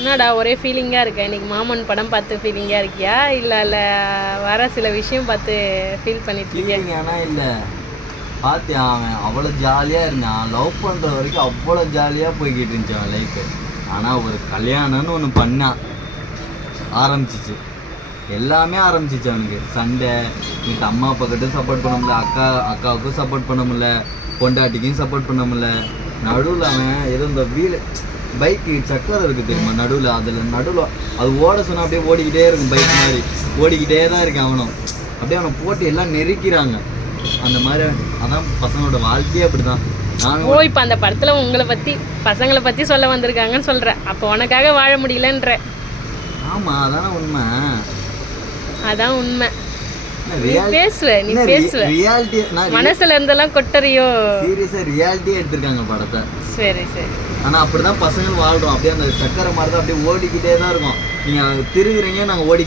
என்னடா ஒரே ஃபீலிங்காக இருக்கா? இன்னைக்கு மாமன் படம் பார்த்து ஃபீலிங்காக இருக்கியா, இல்லை வர சில விஷயம் பார்த்து ஃபீல் பண்ணிட்டு இருக்கியா? ஆனால் இல்லை பார்த்தியா, அவன் அவ்வளோ ஜாலியாக இருந்தான். லவ் பண்ணுற வரைக்கும் அவ்வளோ ஜாலியாக போய்கிட்டு இருந்துச்சு அவன் லைஃபு. ஆனால் ஒரு கல்யாணம்னு ஒன்று பண்ணான், ஆரம்பிச்சிச்சு, எல்லாமே ஆரம்பிச்சிச்சு அவனுக்கு. சண்டை, இன்னைக்கு அம்மா அப்பா கிட்ட சப்போர்ட் பண்ண முடியல, அக்காவுக்கும் சப்போர்ட் பண்ண முடியல, பொண்டாட்டிக்கும் சப்போர்ட் பண்ண முடியல. நடுவில் அவன் ஏதோ இந்த பைக்கு சக்கரம் இருக்குது தெரியுமா, நடுவில் அது ஓட சொன்னால் அப்படியே ஓடிக்கிட்டே இருக்கும், பைக் மாதிரி ஓடிக்கிட்டே தான் இருக்கு அவனும். அப்படியே அவனை போட்டு எல்லாம் நெருக்கிறாங்க அந்த மாதிரி. அதான் பசங்களோட வாழ்க்கையே அப்படி தான். ஓ, இப்போ அந்த படத்தில் உங்களை பற்றி பசங்களை பற்றி சொல்ல வந்திருக்காங்கன்னு சொல்கிறேன். அப்போ உனக்காக வாழ முடியலன்ற. ஆமாம், அதான உண்மை. அதான் உண்மை. நீ பேசுவ ரியாலிட்டி, மனசுல இருந்தெல்லாம் கொட்டறியோ. சீரியஸா ரியாலிட்டியே எடுத்திருக்காங்க படத்தை. சரி சரி. ஆனா அப்படிதான் பசங்க வாழ்றோம். அப்படியே அந்த சக்கரை மாதிரி தான் அப்படியே ஓடிக்கிட்டே தான் இருக்கும். நீங்க திருகுறீங்க, நாங்க ஓடி